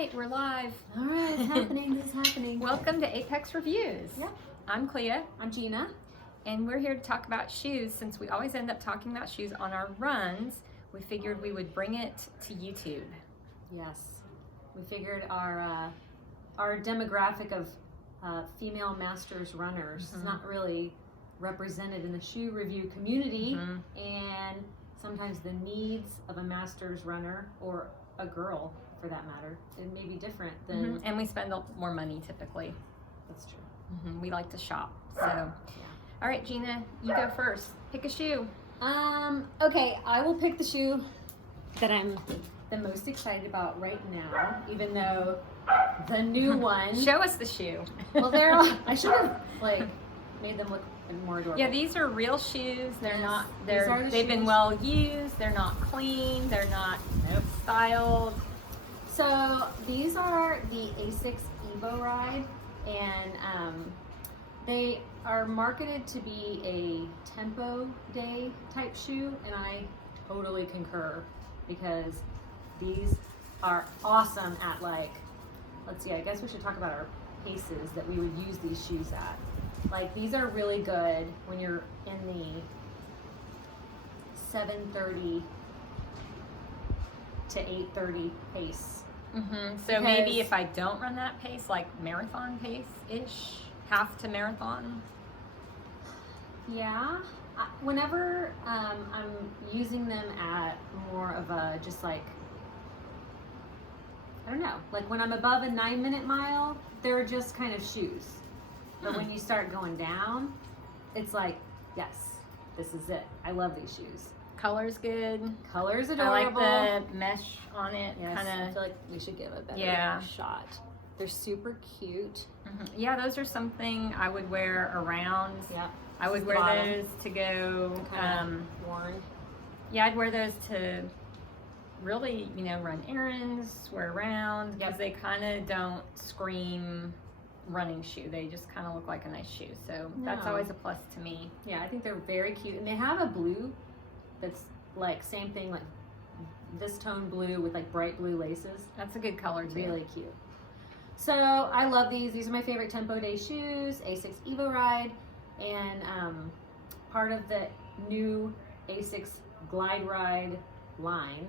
right, we're live. All right, it's happening. This is happening. Welcome to Apex Reviews. Yep. I'm Clea. I'm Gina. And we're here to talk about shoes. Since we always end up talking about shoes on our runs, we figured we would bring it to YouTube. Yes. We figured our demographic of female masters runners is not really represented in the shoe review community, and sometimes the needs of a masters runner, or a girl for that matter, it may be different than... And we spend more money typically. That's true. We like to shop. So, all right, Gina, you go first. Pick a shoe. Okay, I will pick the shoe that I'm the most excited about right now, even though the new one... Show us the shoe. Well, I should have made them look more adorable. Yeah, these are real shoes. They're not. They've been well used. They're not clean. They're not styled. So these are the Asics Evo Ride, and they are marketed to be a tempo day type shoe, and I totally concur because these are awesome at let's see, I guess we should talk about our paces that we would use these shoes at. These are really good when you're in the 7:30 to 8:30 pace. So maybe if I don't run that pace, like marathon pace-ish, half to marathon. Yeah. Whenever I'm using them at more of a I don't know, when I'm above a 9-minute mile, they're just kind of shoes. But when you start going down, it's yes, this is it. I love these shoes. Color's good. Color's adorable. I like the mesh on it. Yes, I feel like we should give a better shot. They're super cute. Yeah, those are something I would wear around. Yeah. I would wear those to go worn. Yeah, I'd wear those to really, run errands, wear around, because they kind of don't scream running shoe. They just kind of look like a nice shoe. So that's always a plus to me. Yeah, I think they're very cute. And they have a blue that's same thing, this tone blue with bright blue laces. That's a good color too. Really cute. So I love these. These are my favorite tempo day shoes, Asics Evo Ride, and part of the new Asics Glideride line,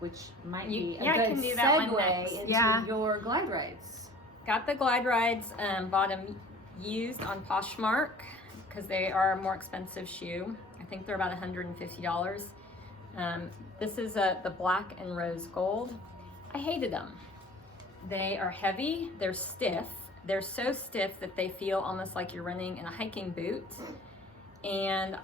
which might be a good segue into your glide rides. Got the glide rides, bought them used on Poshmark because they are a more expensive shoe. I think they're about $150. This is the black and rose gold. I hated them. They are heavy, they're stiff. They're so stiff that they feel almost like you're running in a hiking boot. And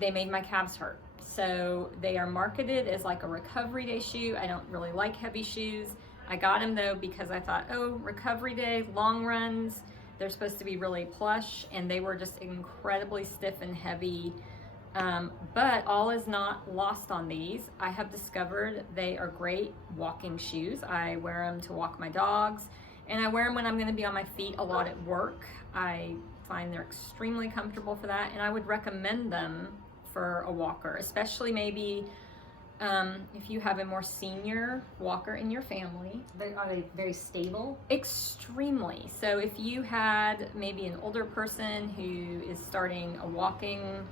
they made my calves hurt. So they are marketed as a recovery day shoe. I don't really like heavy shoes. I got them though because I thought, recovery day, long runs, they're supposed to be really plush, and they were just incredibly stiff and heavy. But all is not lost on these. I have discovered they are great walking shoes. I wear them to walk my dogs, and I wear them when I'm going to be on my feet a lot at work. I find they're extremely comfortable for that, and I would recommend them for a walker, especially maybe if you have a more senior walker in your family. Are they very stable? Extremely. So if you had maybe an older person who is starting a walking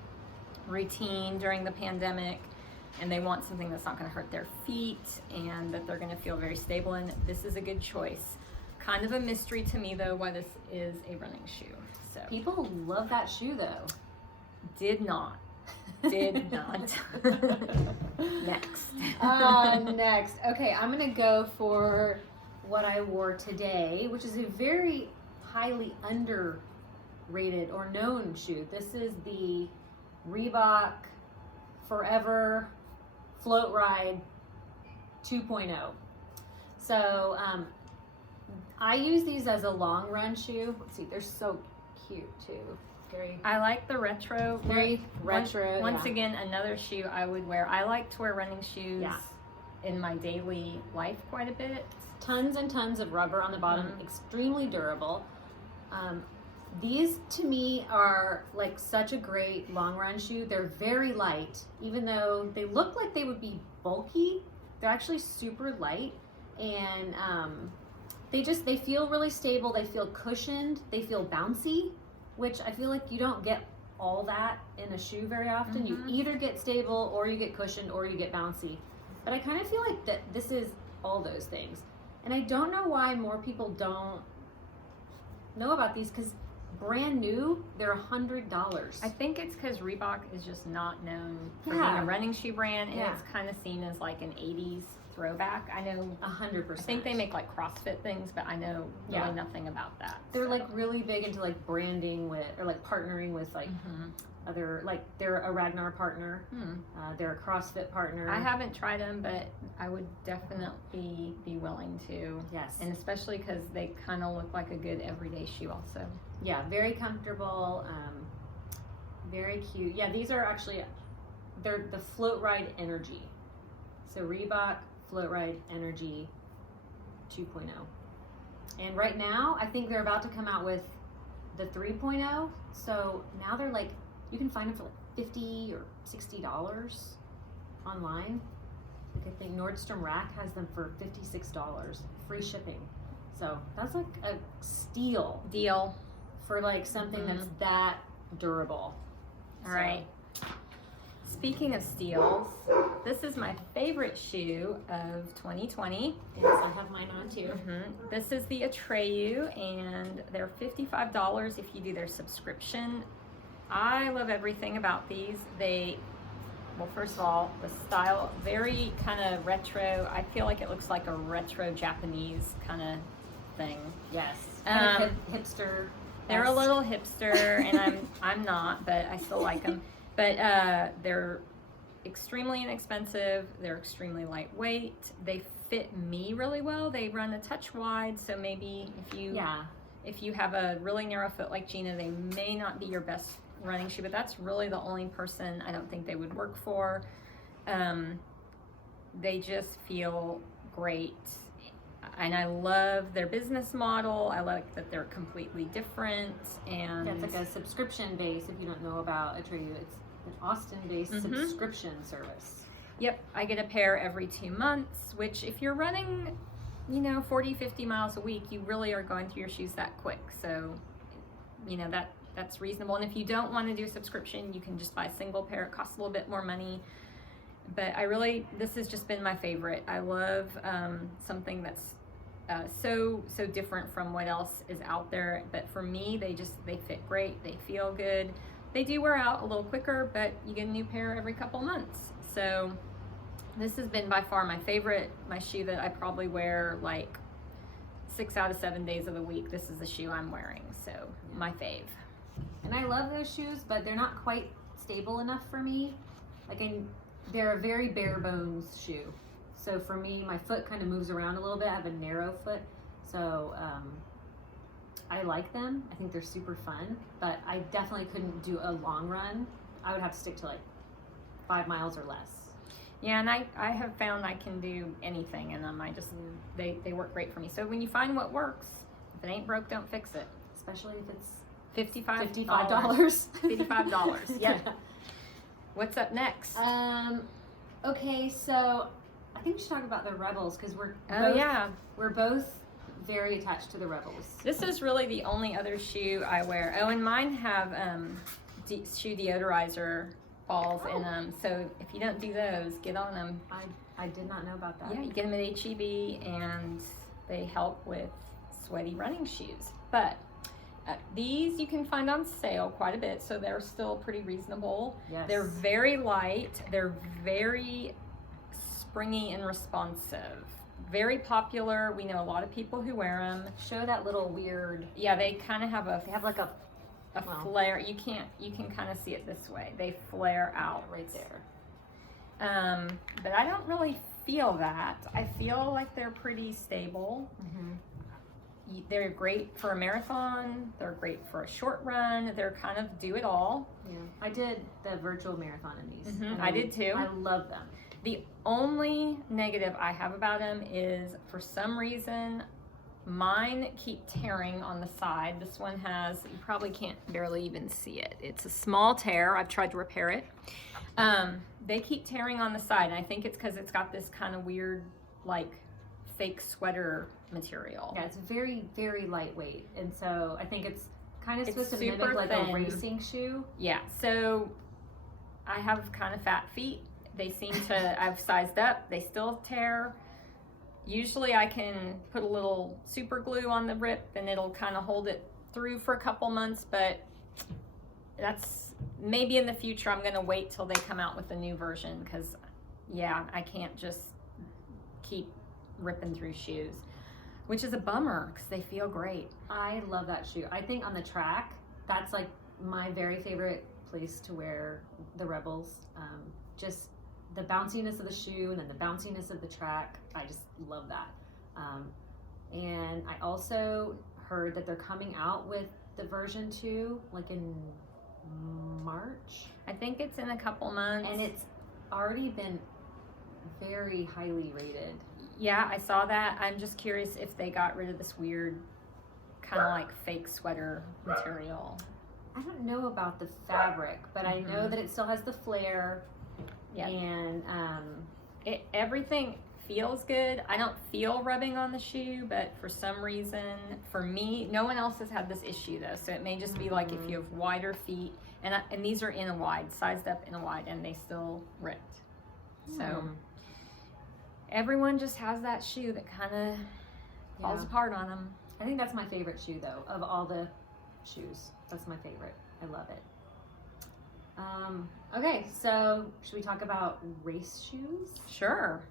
routine during the pandemic, and they want something that's not going to hurt their feet and that they're going to feel very stable in, this is a good choice. Kind of a mystery to me though why this is a running shoe. So people love that shoe though. Did not. Next. Next. Okay, I'm gonna go for what I wore today, which is a very highly underrated or known shoe. This is the Reebok Forever Floatride 2.0. So I use these as a long run shoe. Let's see, they're so cute too. I like the retro. Very retro. Once again, another shoe I would wear. I like to wear running shoes in my daily life quite a bit. Tons and tons of rubber on the bottom, extremely durable. These to me are such a great long run shoe. They're very light, even though they look like they would be bulky. They're actually super light. and they feel really stable. They feel cushioned. They feel bouncy, which I feel like you don't get all that in a shoe very often. You either get stable, or you get cushioned, or you get bouncy. But I kind of feel like that this is all those things. And I don't know why more people don't know about these, because brand new, they're $100. I think it's because Reebok is just not known for being a running shoe brand, and it's kind of seen as like an 80s throwback. I know 100%. I think they make like CrossFit things, but I know really nothing about that. They're like really big into like branding with, or like partnering with like other, like they're a Ragnar partner. They're a CrossFit partner. I haven't tried them, but I would definitely be willing to. Yes. And especially because they kind of look like a good everyday shoe also. Yeah, very comfortable, very cute. Yeah, these are actually, they're the Floatride Energy. So Reebok Floatride Energy 2.0. And right now, I think they're about to come out with the 3.0. So now they're like, you can find them for like $50 or $60 online. Like I think Nordstrom Rack has them for $56, free shipping. So that's like a steal Deal. for like something that's that durable. All right. Speaking of steals, this is my favorite shoe of 2020. Yes, I have mine on too. This is the Atreyu, and they're $55 if you do their subscription. I love everything about these. Well, first of all, the style, very kind of retro. I feel like it looks like a retro Japanese kind of thing. Yes. Kind of hipster. They're a little hipster, and I'm not, but I still like them. But they're extremely inexpensive. They're extremely lightweight. They fit me really well. They run a touch wide, so maybe if you have a really narrow foot like Gina, they may not be your best running shoe, but that's really the only person I don't think they would work for. They just feel great. And I love their business model. I like that they're completely different. And it's like a subscription base. If you don't know about Atreyu, it's an Austin-based subscription service. Yep, I get a pair every 2 months, which if you're running, 40, 50 miles a week, you really are going through your shoes that quick. So, that's reasonable. And if you don't want to do a subscription, you can just buy a single pair. It costs a little bit more money. But this has just been my favorite. I love something that's so different from what else is out there. But for me, they fit great. They feel good. They do wear out a little quicker, but you get a new pair every couple months. So this has been by far my favorite, my shoe that I probably wear like 6 out of 7 days of the week. This is the shoe I'm wearing. So my fave. And I love those shoes, but they're not quite stable enough for me. They're a very bare bones shoe. So for me, my foot kind of moves around a little bit. I have a narrow foot. So I like them. I think they're super fun, but I definitely couldn't do a long run. I would have to stick to like 5 miles or less. Yeah, and I have found I can do anything in them. They work great for me. So when you find what works, if it ain't broke, don't fix it. Especially if it's $55. $55. Yep. Yeah. What's up next? Okay, so I think we should talk about the Rebels, because we're both very attached to the Rebels. This is really the only other shoe I wear. Oh, and mine have shoe deodorizer balls in them. So if you don't do those, get on them. I did not know about that. Yeah, you get them at HEB, and they help with sweaty running shoes. But these you can find on sale quite a bit, so they're still pretty reasonable. Yes. They're very light. They're very springy and responsive. Very popular. We know a lot of people who wear them. Show that little weird. Yeah, they kind of have They have like a flare. You can kind of see it this way. They flare out right there. But I don't really feel that. I feel like they're pretty stable. They're great for a marathon. They're great for a short run. They're kind of do it all. Yeah, I did the virtual marathon in these. I did too. I love them. The only negative I have about them is, for some reason, mine keep tearing on the side. This one has, you probably can't barely even see it. It's a small tear. I've tried to repair it. They keep tearing on the side, and I think it's because it's got this kind of weird, like, fake sweater material. Yeah, it's very, very lightweight. And so I think it's kind of supposed to super mimic like thin. a racing shoe. Yeah, so I have kind of fat feet. They seem to, I've sized up, they still tear. Usually I can put a little super glue on the rip and it'll kind of hold it through for a couple months, but that's maybe in the future. I'm going to wait till they come out with a new version because, yeah, I can't just keep ripping through shoes, which is a bummer because they feel great. I love that shoe. I think on the track, that's like my very favorite place to wear the Rebels. Just the bounciness of the shoe and then the bounciness of the track. I just love that. And I also heard that they're coming out with the version 2 like in March. I think it's in a couple months. And it's already been very highly rated. Yeah, I saw that. I'm just curious if they got rid of this weird kind of like fake sweater material. I don't know about the fabric, but I know that it still has the flare. Yeah. And everything feels good. I don't feel rubbing on the shoe, but for some reason, for me, no one else has had this issue though. So it may just be like if you have wider feet, and these are in a wide, sized up in a wide, and they still ripped. So everyone just has that shoe that kind of falls apart on them. I think that's my favorite shoe though, of all the shoes. That's my favorite. I love it. Okay, so should we talk about race shoes? Sure.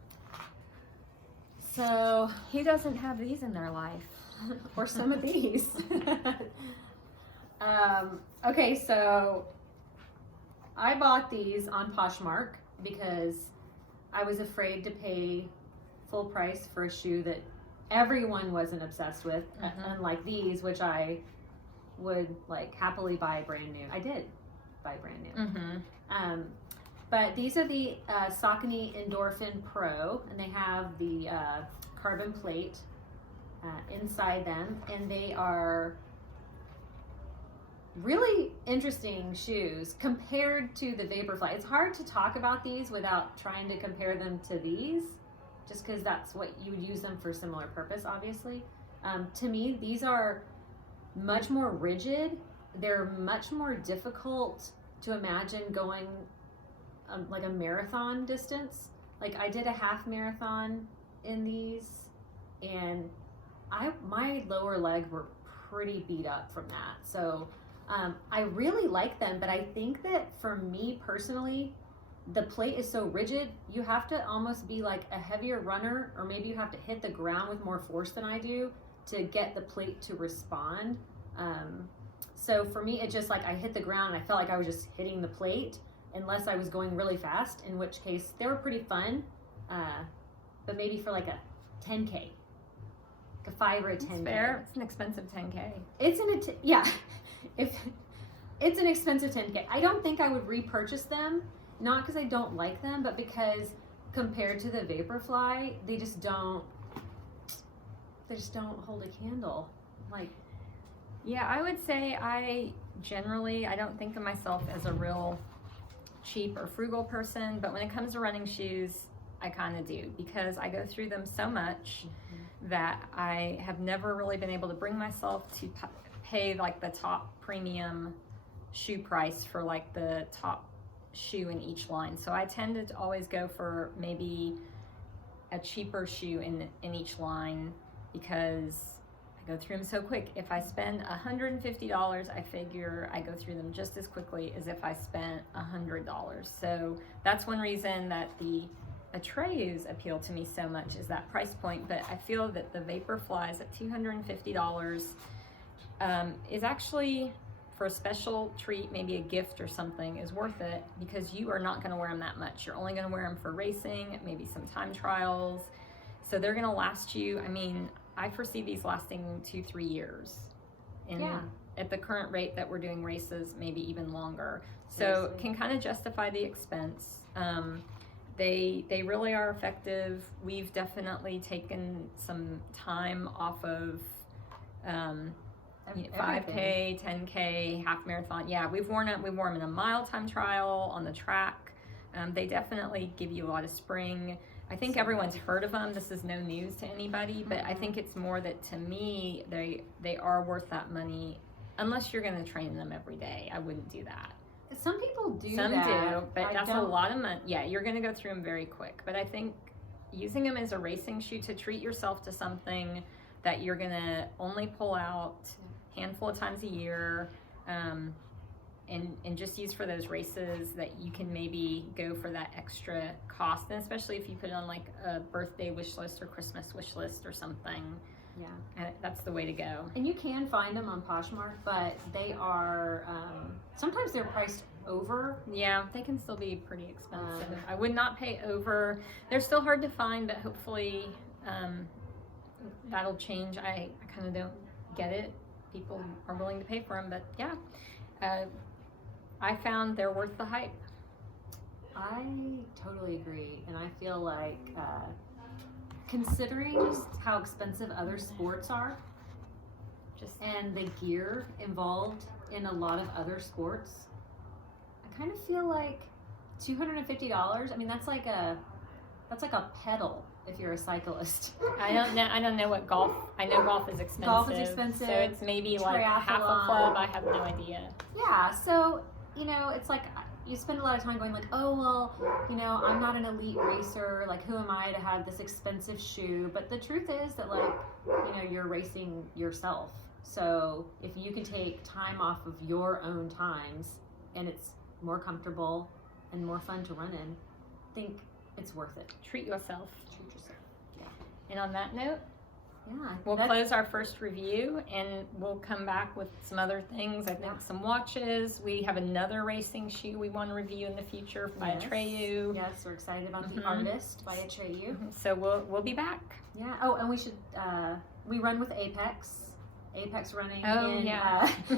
So who doesn't have these in their life? Or some of these. Okay, so I bought these on Poshmark because I was afraid to pay full price for a shoe that everyone wasn't obsessed with, unlike these, which I would like happily buy brand new. I did buy brand new. But these are the Saucony Endorphine Pro, and they have the carbon plate inside them, and they are really interesting shoes compared to the Vaporfly. It's hard to talk about these without trying to compare them to these, just because that's what you would use them for, similar purpose, obviously. To me, these are much more rigid. They're much more difficult to imagine going like a marathon distance. Like I did a half marathon in these, and my lower leg were pretty beat up from that. So I really like them, but I think that for me personally, the plate is so rigid, you have to almost be like a heavier runner, or maybe you have to hit the ground with more force than I do to get the plate to respond. So for me, it just like I hit the ground and I felt like I was just hitting the plate, unless I was going really fast, in which case they were pretty fun. But maybe for like a 10K, like a 5 or a 10K. That's fair. It's an expensive 10K. If it's an expensive 10K. I don't think I would repurchase them, not because I don't like them, but because compared to the Vaporfly, they just don't hold a candle. Like, yeah, I would say I don't think of myself as a real cheap or frugal person, but when it comes to running shoes, I kind of do, because I go through them so much that I have never really been able to bring myself to pay like the top premium shoe price for like the top shoe in each line. So I tend to always go for maybe a cheaper shoe in each line, because I go through them so quick. If I spend $150, I figure I go through them just as quickly as if I spent $100. So that's one reason that the Atreyus appeal to me so much, is that price point. But I feel that the Vaporflies at $250 is actually, for a special treat, maybe a gift or something, is worth it, because you are not going to wear them that much. You're only going to wear them for racing, maybe some time trials. So they're going to last you, I mean, I foresee these lasting 2-3 years. And at the current rate that we're doing races, maybe even longer. So can kind of justify the expense. They really are effective. We've definitely taken some time off of 5K, 10K, half marathon. Yeah, we wore them in a mile time trial on the track. They definitely give you a lot of spring. I think everyone's heard of them. This is no news to anybody, but I think it's more that to me, they are worth that money. Unless you're going to train them every day, I wouldn't do that. Some people do Some that. do, but that's a lot of money. Yeah, you're going to go through them very quick. But I think using them as a racing shoe to treat yourself to something that you're going to only pull out a handful of times a year, and just use for those races that you can maybe go for that extra cost, and especially if you put it on like a birthday wish list or Christmas wish list or something. Yeah, that's the way to go. And you can find them on Poshmark, but they are sometimes they're priced over. Yeah, they can still be pretty expensive. I would not pay over. They're still hard to find, but hopefully that'll change. I kind of don't get it. People are willing to pay for them, but yeah, I found they're worth the hype. I totally agree, and I feel like considering just how expensive other sports are, and the gear involved in a lot of other sports, I kind of feel like $250. I mean, that's like a pedal if you're a cyclist. I don't know what golf. I know golf is expensive. Golf is expensive. So it's maybe like half a club. I have no idea. Yeah. So it's like you spend a lot of time going like, oh well, I'm not an elite racer. Like, who am I to have this expensive shoe? But the truth is that you're racing yourself. So if you can take time off of your own times and it's more comfortable and more fun to run in, I think it's worth it. Treat yourself. Treat yourself. Yeah. And on that note, we'll close our first review and we'll come back with some other things. I think some watches. We have another racing shoe we want to review in the future by Atreyu. Yes, we're excited about the Artist by Atreyu. So we'll be back. Yeah. Oh, and we should we run with Apex running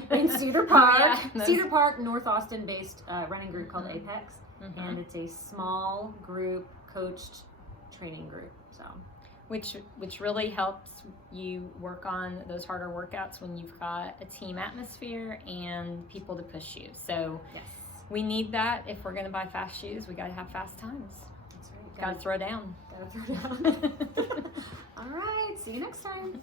in Cedar Park. Cedar Park, North Austin based running group called Apex. And it's a small group coached training group. So which really helps you work on those harder workouts when you've got a team atmosphere and people to push you. So we need that if we're going to buy fast shoes. We got to have fast times. That's right. Got to throw down. Gotta throw down. All right. See you next time.